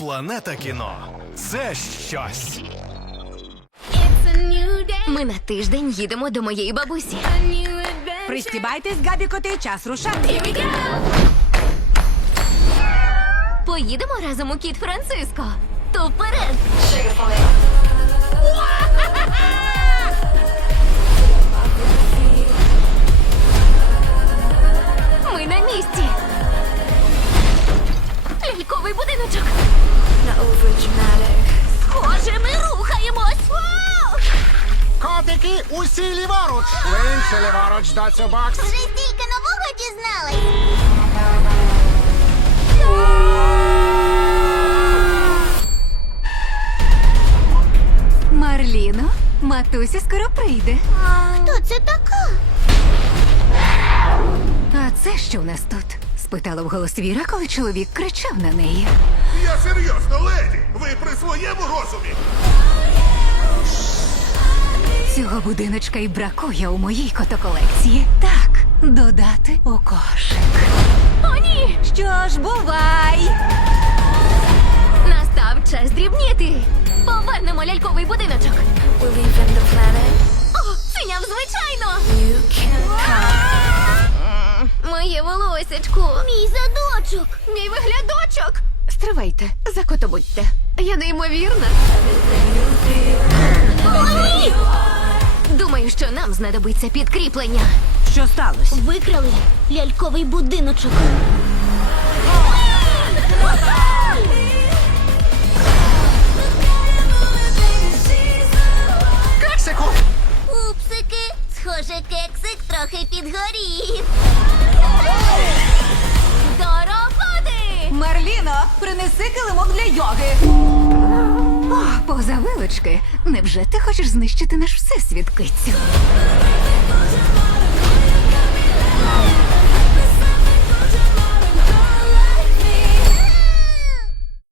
Планета кіно це щось. Ми на тиждень їдемо до моєї бабусі. Пристібайтесь, габі, габікоти, час рушати. Here we go. Поїдемо разом у кіт Франциско. То вперед! Будиночок. Схоже, ми рухаємось. Вау! Котики, усі ліворуч! Ви ліворуч, доцю бокс. Вже стільки нового дізналась. Марліно, матуся скоро прийде. Хто це така? А це що в нас тут? Спитала вголос Віра, коли чоловік кричав на неї. Я серйозно, леді! Ви при своєму розумі? Цього будиночка й бракує у моїй котоколекції. Так, додати у кошик. О, ні! Що ж, бувай! Настав час дрібніти. Повернемо ляльковий будиночок. Моє. Мій задочок. Мій виглядочок. Стривайте, закотобудьте. Я неймовірна. Думаю, що нам знадобиться підкріплення. Що сталося? Викрали ляльковий будиночок. Кексику! Упсики, схоже, кексик трохи підгорів. Марліно, принеси килимок для йоги. О, поза вилочки. Невже ти хочеш знищити наш всесвіт, кицю?